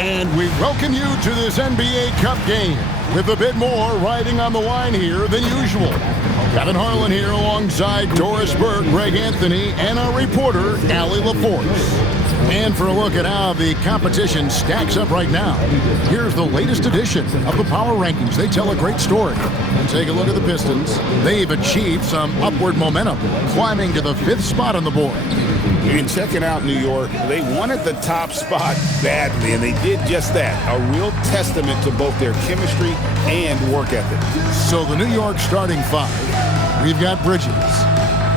And we welcome you to this NBA Cup game with a bit more riding on the line here than usual. Kevin Harlan here alongside Doris Burke, Greg Anthony, and our reporter, Allie LaForce. And for a look at how the competition stacks up right now, here's the latest edition of the Power Rankings. They tell a great story. And take a look at the Pistons. They've achieved some upward momentum, climbing to the 5th spot on the board. And checking out New York, they wanted the top spot badly, and they did just that. A real testament to both their chemistry and work ethic. So the New York starting 5, we've got Bridges.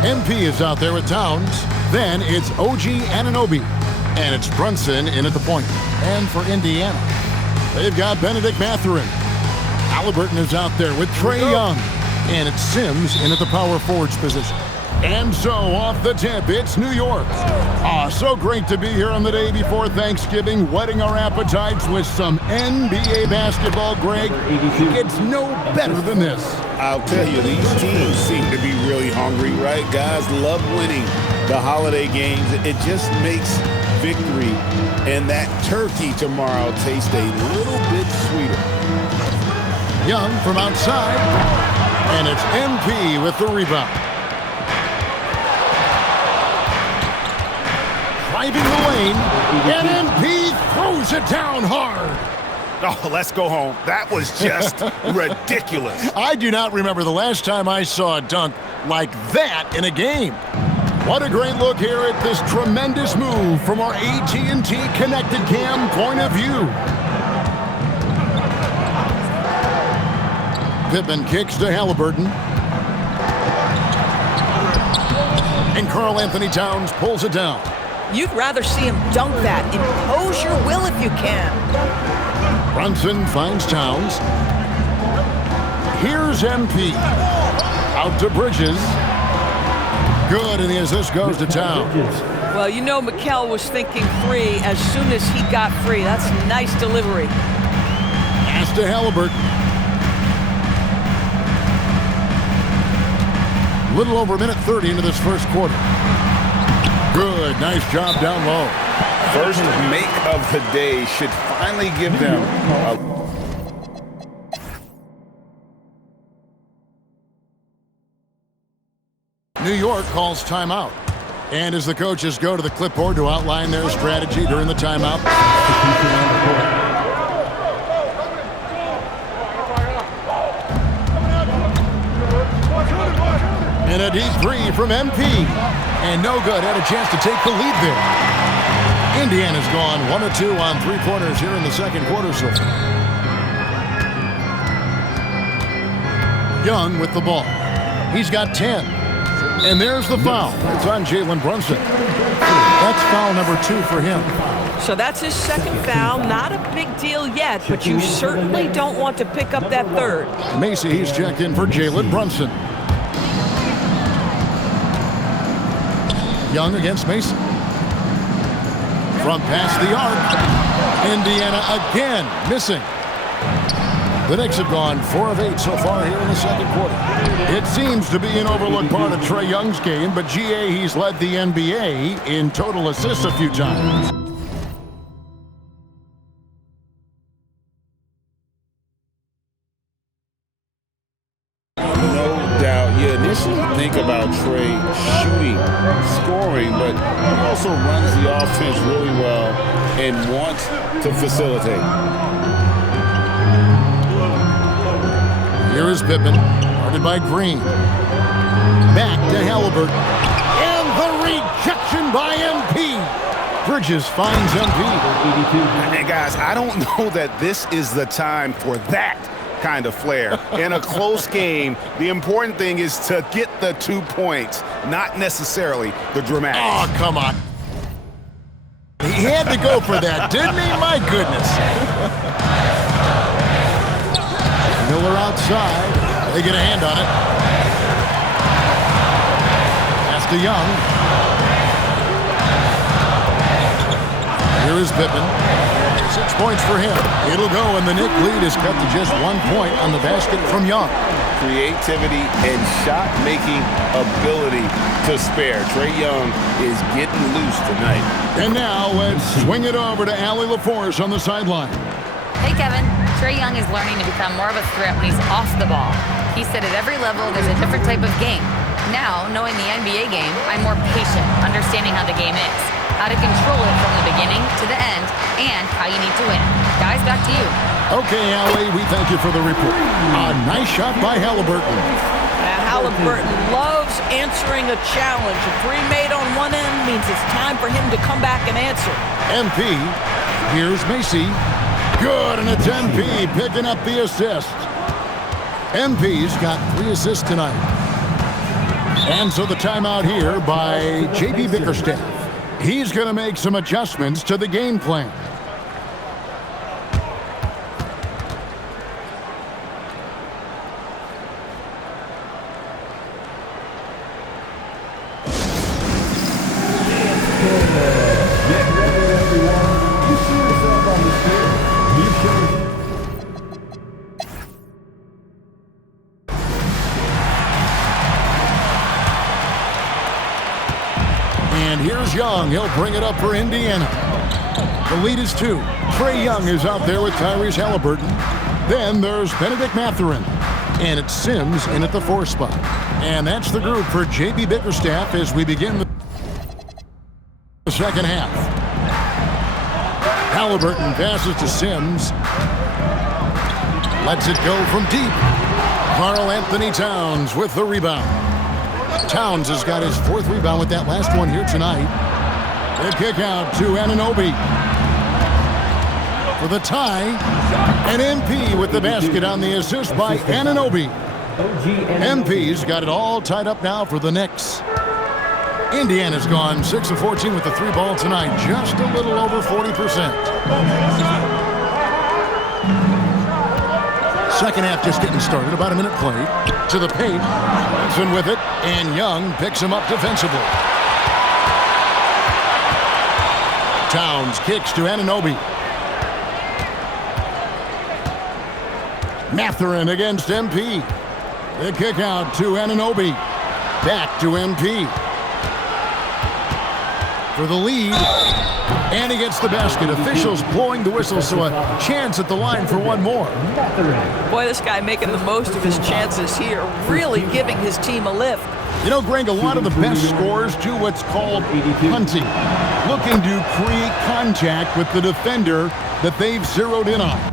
MP is out there with Towns. Then it's OG Anunoby. And it's Brunson in at the point. And for Indiana, they've got Benedict Mathurin. Halliburton is out there with Trae Young. And it's Sims in at the power forwards position. And so off the tip, it's New York. So great to be here on the day before Thanksgiving, whetting our appetites with some NBA basketball, Greg. It's no better than this. I'll tell you, these teams seem to be really hungry, right? Guys love winning the holiday games. It just makes victory and that turkey tomorrow taste a little bit sweeter. Young from outside, and it's MP with the rebound. Driving the lane, and MP throws it down hard. Oh, let's go home. That was just ridiculous. I do not remember the last time I saw a dunk like that in a game. What a great look here at this tremendous move from our AT&T Connected Cam point of view. Pippen kicks to Halliburton. And Karl Anthony Towns pulls it down. You'd rather see him dunk that. Impose your will if you can. Brunson finds Towns. Here's MP. Out to Bridges. Good, and the assist goes to Towns. Well, you know Mikal was thinking 3 as soon as he got free. That's nice delivery. Pass to Halliburton. Little over a minute 30 into this first quarter. Good, nice job down low. First make of the day should finally give them a... New York calls timeout. And as the coaches go to the clipboard to outline their strategy during the timeout. And a deep 3 from MP. And no good. Had a chance to take the lead there. Indiana's gone 1 of 2 on 3-pointers here in the second quarter so far. Young with the ball. He's got 10. And there's the foul. It's on Jalen Brunson. That's foul number 2 for him. So that's his second foul. Not a big deal yet, but you certainly don't want to pick up that third. Macy, he's checked in for Jalen Brunson. Young against Mason. From past the arc. Indiana again missing. The Knicks have gone 4 of 8 so far here in the second quarter. It seems to be an overlooked part of Trae Young's game, but GA, he's led the NBA in total assists a few times. No doubt. You initially think about Trae shooting, scoring, but he also runs the offense really well and wants to facilitate. Here is Pippen, guarded by Green. Back to Halliburton. And the rejection by MP. Bridges finds MP. And guys, I don't know that this is the time for that kind of flair. In a close game, the important thing is to get the 2 points, not necessarily the dramatics. Oh, come on. He had to go for that, didn't he? My goodness. Miller outside. They get a hand on it. Pass to Young. Here is Pippen. 6 points for him. It'll go, and the Knicks lead is cut to just 1 point on the basket from Young. creativity and shot-making ability to spare. Trae Young is getting loose tonight. And now let's swing it over to Allie LaForce on the sideline. Hey, Kevin. Trae Young is learning to become more of a threat when he's off the ball. He said at every level there's a different type of game. Now, knowing the NBA game, I'm more patient, understanding how the game is, how to control it from the beginning to the end, and how you need to win. Guys, back to you. Okay, Allie, we thank you for the report. A nice shot by Halliburton. Halliburton loves answering a challenge. A three made on one end means it's time for him to come back and answer. MP, here's Macy. Good, and it's MP picking up the assist. MP's got 3 assists tonight. And so the timeout here by J.B. Bickerstaff. He's going to make some adjustments to the game plan. And here's Young. He'll bring it up for Indiana. The lead is 2. Trae Young is out there with Tyrese Halliburton. Then there's Benedict Mathurin. And it's Sims in at the 4 spot. And that's the group for J.B. Bickerstaff as we begin the second half. Halliburton passes to Sims. Lets it go from deep. Karl Anthony Towns with the rebound. Towns has got his 4th rebound with that last one here tonight. The kick out to Anunoby for the tie. And MP with the basket on the assist by Anunoby. MP's got it all tied up now for the Knicks. Indiana's gone 6 of 14 with the 3 ball tonight, just a little over 40%. Second half just getting started, about a minute played. To the paint, Brunson with it, and Young picks him up defensively. Towns kicks to Anunoby. Mathurin against MP. The kick out to Anunoby. Back to MP. For the lead. And he gets the basket. Officials blowing the whistle, so a chance at the line for one more. Boy, this guy making the most of his chances here, really giving his team a lift. You know, Greg, a lot of the best scorers do what's called hunting, looking to create contact with the defender that they've zeroed in on.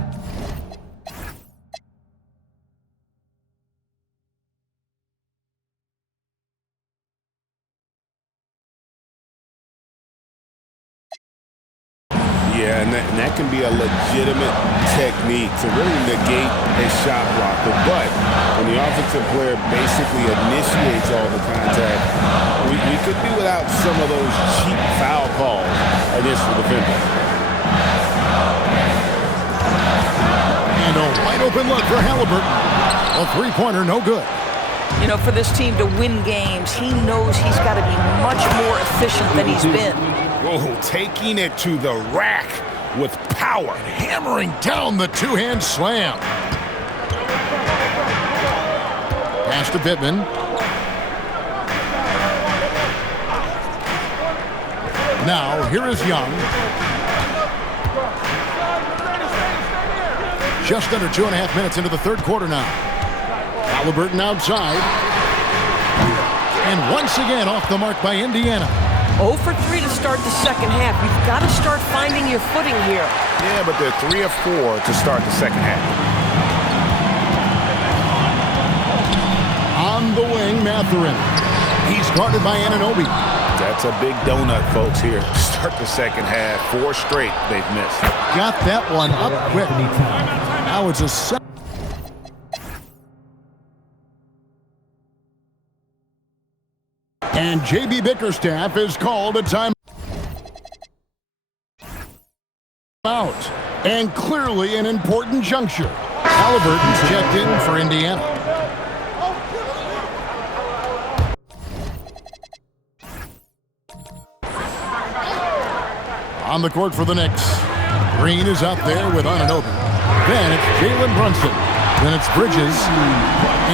Yeah, and that can be a legitimate technique to really negate a shot blocker. But when the offensive player basically initiates all the contact, we could be without some of those cheap foul calls against the defender. And a wide open look for Halliburton. A three-pointer, no good. You know, for this team to win games, he knows he's got to be much more efficient than he's been. Oh, taking it to the rack with power. Hammering down the two-hand slam. Pass to Pittman. Now, here is Young. Just under 2.5 minutes into the third quarter now. Halliburton outside. And once again off the mark by Indiana. 0 for 3 to start the second half. You've got to start finding your footing here. Yeah, but they're 3 of 4 to start the second half. On the wing, Mathurin. He's guarded by Anunoby. That's a big donut, folks, here. Start the second half. 4 straight they've missed. Got that one up quick. Now it's a 7. And J.B. Bickerstaff is called a timeout. And clearly an important juncture. Halliburton's checked in for Indiana. On the court for the Knicks. Green is out there with Anunoby. Then it's Jalen Brunson. Then it's Bridges,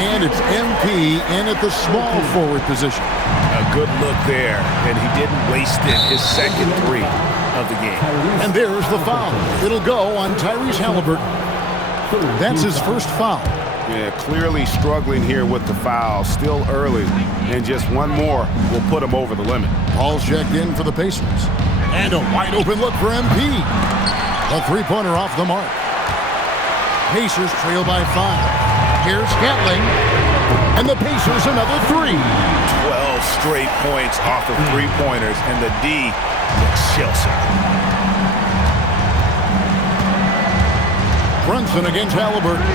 and it's MP in at the small forward position. A good look there, and he didn't waste it. His second three of the game. And there's the foul. It'll go on Tyrese Halliburton. That's his first foul. Yeah, clearly struggling here with the foul. Still early, and just one more will put him over the limit. Paul's checked in for the Pacers. And a wide open look for MP. A three-pointer off the mark. Pacers trail by 5. Here's Gatling. And the Pacers another 3. 12 straight points off of three-pointers, and the D looks shell-shocked. Brunson against Halliburton.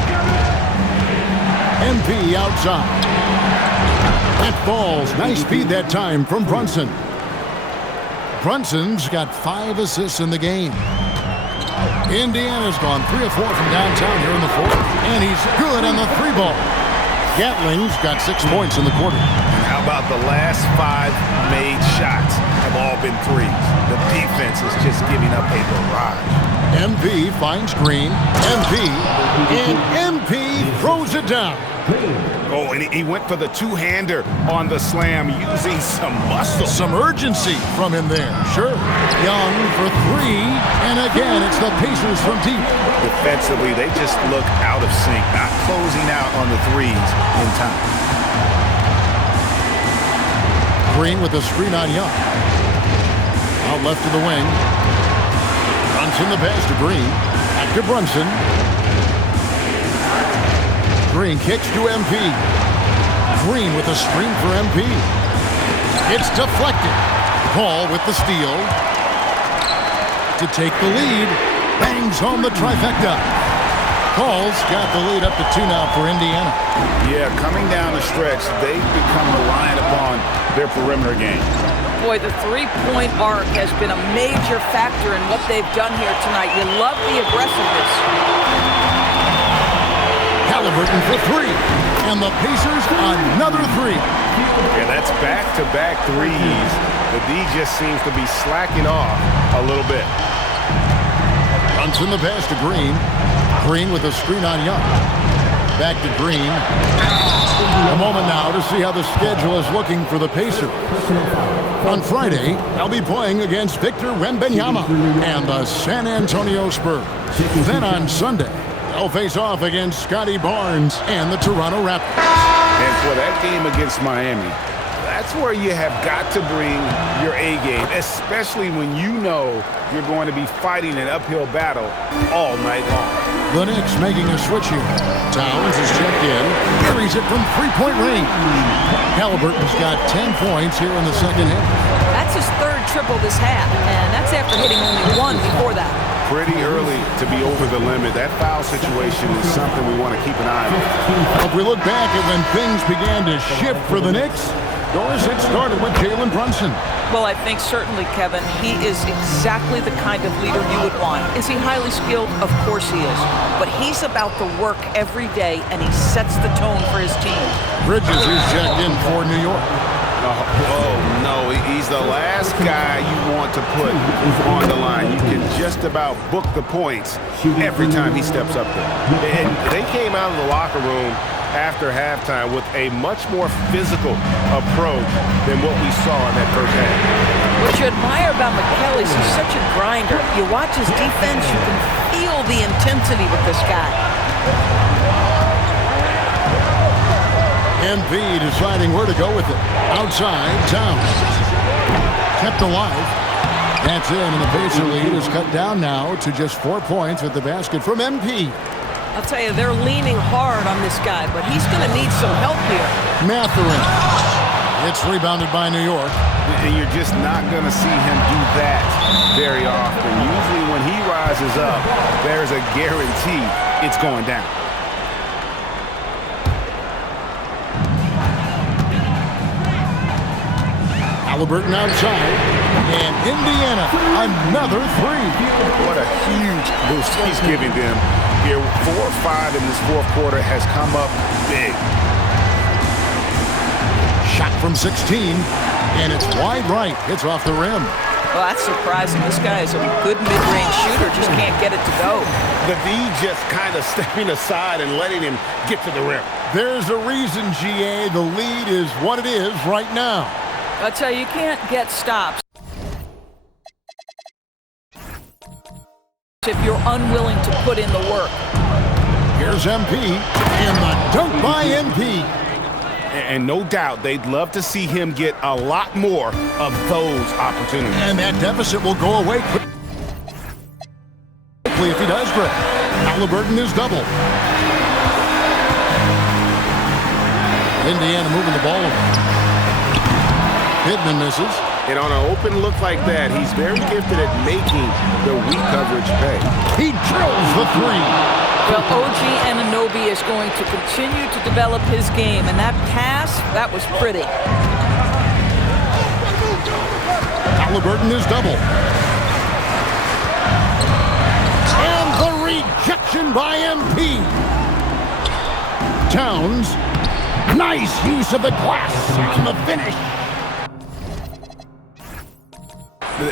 MP outside. That falls. Nice feed that time from Brunson. Brunson's got 5 assists in the game. Indiana's gone 3 of 4 from downtown here in the fourth. And he's good on the 3-ball. Gatling's got 6 points in the quarter. And how about the last 5 made shots have all been threes? The defense is just giving up a barrage. MP finds Green. And MP throws it down. Oh, and he went for the two-hander on the slam, using some muscle. Some urgency from him there. Sure. Young for 3. And again, it's the Pacers from deep. Defensively, they just look out of sync, not closing out on the threes in time. Green with a screen on Young. Out left to the wing. Brunson the pass to Green. Back to Brunson. Green kicks to MP. Green with a screen for MP. It's deflected. Paul with the steal. To take the lead. Bangs home the trifecta. Paul's got the lead up to 2 now for Indiana. Yeah, coming down the stretch, they've become reliant upon their perimeter game. Boy, the three-point arc has been a major factor in what they've done here tonight. You love the aggressiveness. Halliburton for 3. And the Pacers another 3. Yeah, that's back-to-back threes. The D just seems to be slacking off a little bit. Brunson the pass to Green. Green with a screen on Young. Back to Green. A moment now to see how the schedule is looking for the Pacers. On Friday, they'll be playing against Victor Wembanyama and the San Antonio Spurs. Then on Sunday, they'll face off against Scotty Barnes and the Toronto Raptors. And for that game against Miami, that's where you have got to bring your A game, especially when you know you're going to be fighting an uphill battle all night long. The Knicks making a switch here. Towns is checked in. Carries it from three-point range. Halliburton's got 10 points here in the second half. That's his third triple this half, and that's after hitting only 1 before that. Pretty early to be over the limit. That foul situation is something we want to keep an eye on. If we look back at when things began to shift for the Knicks, Doris, it started with Jalen Brunson. Well, I think certainly, Kevin, he is exactly the kind of leader you would want. Is he highly skilled? Of course he is. But he's about the work every day, and he sets the tone for his team. Bridges is checked in for New York. Oh, no, he's the last guy you want to put on the line. You can just about book the points every time he steps up there. And they came out of the locker room after halftime with a much more physical approach than what we saw in that first half. What you admire about McKelly is he's such a grinder. You watch his defense, you can feel the intensity with this guy. MP deciding where to go with it. Outside, Towns. Kept alive. That's in, and the Pacer lead is cut down now to just 4 points with the basket from MP. I'll tell you, they're leaning hard on this guy, but he's going to need some help here. Mathurin. It's rebounded by New York. And you're just not going to see him do that very often. Usually when he rises up, there's a guarantee it's going down. Halliburton outside, and Indiana another 3. What a huge boost he's giving them here. 4 or 5 in this fourth quarter has come up big. Shot from 16, and it's wide right. It's off the rim. Well, that's surprising. This guy is a good mid-range shooter, just can't get it to go. The D just kind of stepping aside and letting him get to the rim. There's a reason, GA. The lead is what it is right now. I tell you, you can't get stops if you're unwilling to put in the work. Here's MP, and the dunk by MP. And no doubt they'd love to see him get a lot more of those opportunities. And that deficit will go away quickly if he does, Greg. Halliburton is double. Indiana moving the ball over. Pittman misses. And on an open look like that, he's very gifted at making the weak coverage pay. He drills the three. Well, OG Anunoby is going to continue to develop his game, and that pass, that was pretty. Halliburton is double. And the rejection by MP. Towns, nice use of the glass on the finish.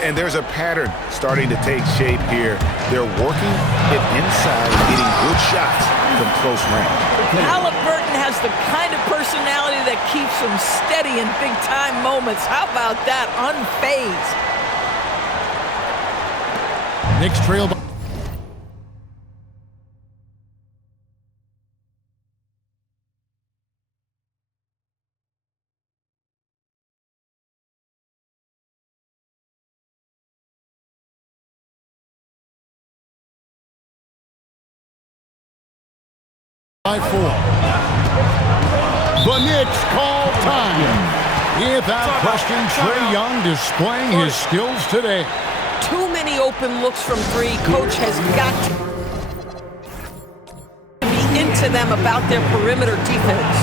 And there's a pattern starting to take shape here. They're working it inside, getting good shots from close range. Halliburton has the kind of personality that keeps him steady in big-time moments. How about that? Unfazed. Knicks trail by. By 4. The Knicks call time. Without question, Trae Young displaying his skills today. Too many open looks from three. Coach has got to be into them about their perimeter defense.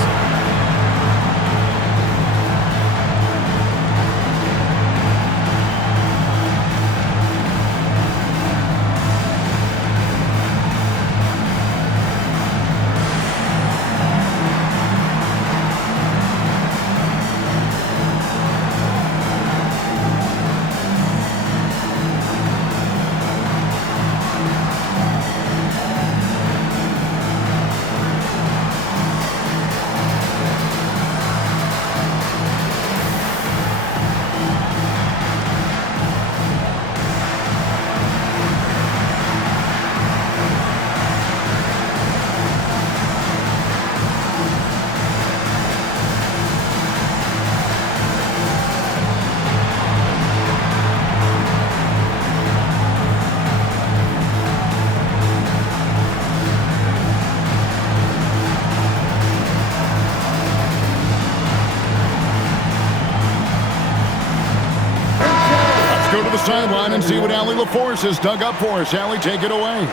Go to the sideline and see what Allie LaForce has dug up for us. Allie, take it away.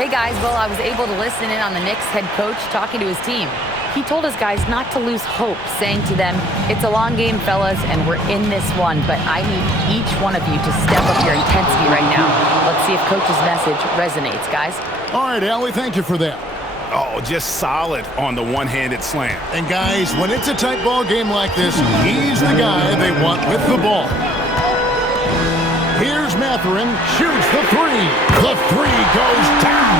Hey guys, well, I was able to listen in on the Knicks head coach talking to his team. He told his guys not to lose hope, saying to them, it's a long game, fellas, and we're in this one, but I need each one of you to step up your intensity right now. Let's see if coach's message resonates, guys. All right, Allie, thank you for that. Oh, just solid on the one-handed slam. And guys, when it's a tight ball game like this, he's the guy they want with the ball. Here's Mathurin, shoots the three. The three goes down.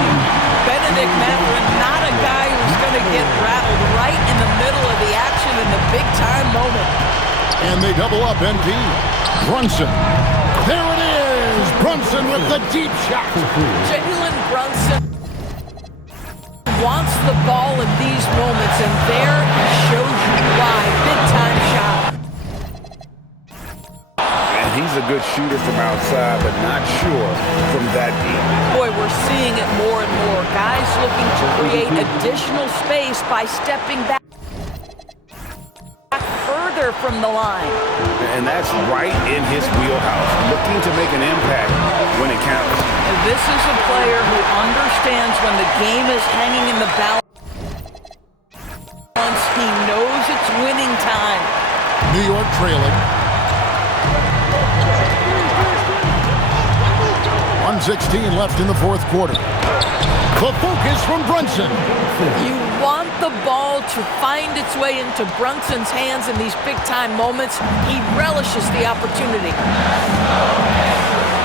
Benedict Mathurin, not a guy who's going to get rattled right in the middle of the action in the big-time moment. And they double up MP. Brunson. There it is. Brunson with the deep shot. Jalen Brunson wants the ball in these moments, and there he shows you why. Big-time shot. He's a good shooter from outside, but not sure from that deep. Boy, we're seeing it more and more. Guys looking to create additional space by stepping back further from the line. And that's right in his wheelhouse, looking to make an impact when it counts. This is a player who understands when the game is hanging in the balance. He knows it's winning time. New York trailing. 1:16 left in the fourth quarter. The focus from Brunson. You want the ball to find its way into Brunson's hands in these big-time moments. He relishes the opportunity.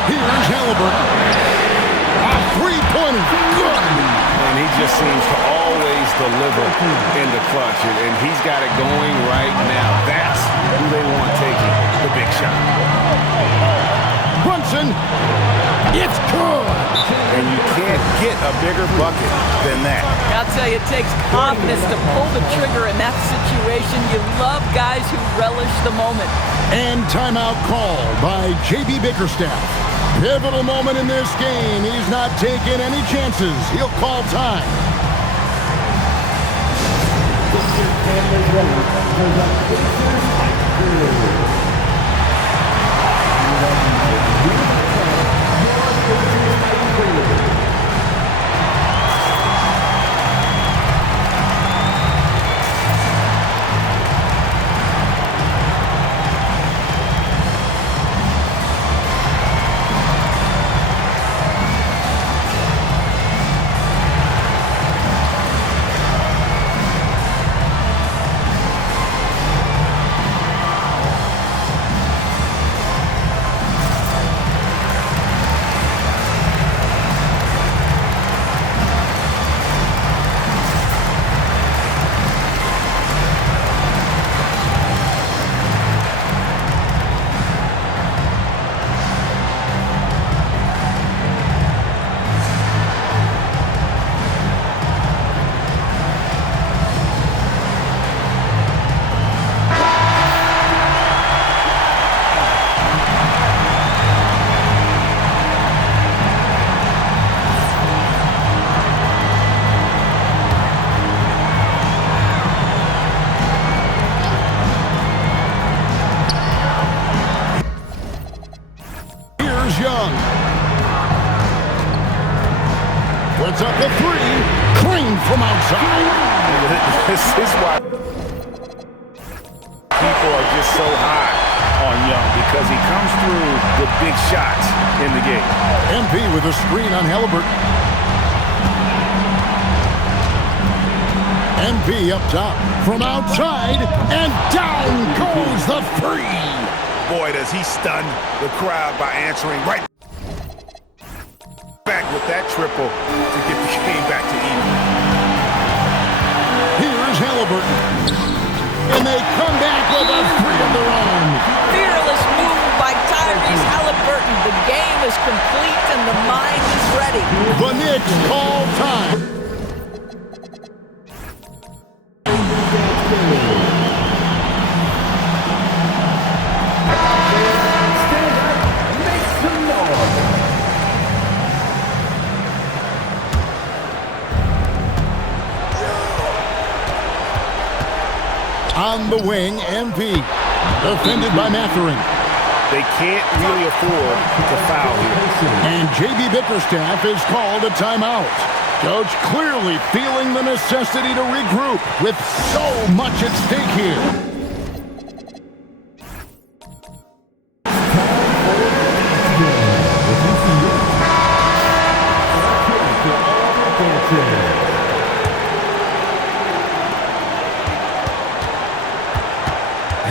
Here's Halliburton. A three-pointer. Good. And he just seems to always deliver in the clutch. And he's got it going right now. That's who they want taking the big shot. Brunson. It's good. And you can't get a bigger bucket than that. I'll tell you, it takes confidence to pull the trigger in that situation. You love guys who relish the moment. And timeout called by J.B. Bickerstaff. Pivotal moment in this game. He's not taking any chances. He'll call time. Young. Puts up the three. Clean from outside. This is why people are just so high on Young, because he comes through with big shots in the game. MP with a screen on Halliburton. MP up top from outside, and down goes the three. Boy, does he stun the crowd by answering right back with that triple to get the game back to even. Here's Halliburton. And they come back with a three of their own. Fearless move by Tyrese Halliburton. The game is complete and the mind is ready. The Knicks call time. On the wing, MP. Defended by Mathurin. They can't really afford to foul here. And J.B. Bickerstaff is called a timeout. Coach clearly feeling the necessity to regroup with so much at stake here.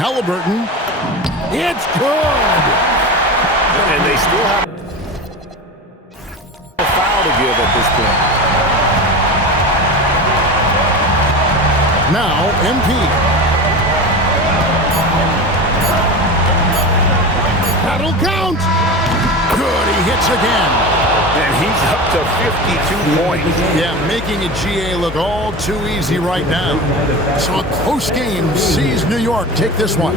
Halliburton. It's good. And they still have a foul to give at this point. Now, MP. That'll count. Good, he hits again. And he's up to 52 points. Yeah, making a GA look all too easy right now. So a close game sees New York take this one.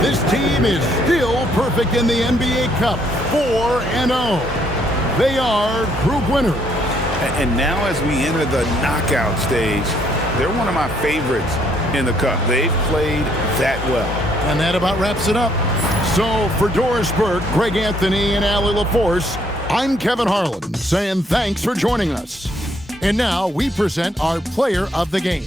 This team is still perfect in the NBA Cup, 4-0. They are group winners. And now as we enter the knockout stage, they're one of my favorites in the Cup. They've played that well. And that about wraps it up. So for Doris Burke, Greg Anthony, and Allie LaForce, I'm Kevin Harlan saying thanks for joining us. And now we present our player of the game.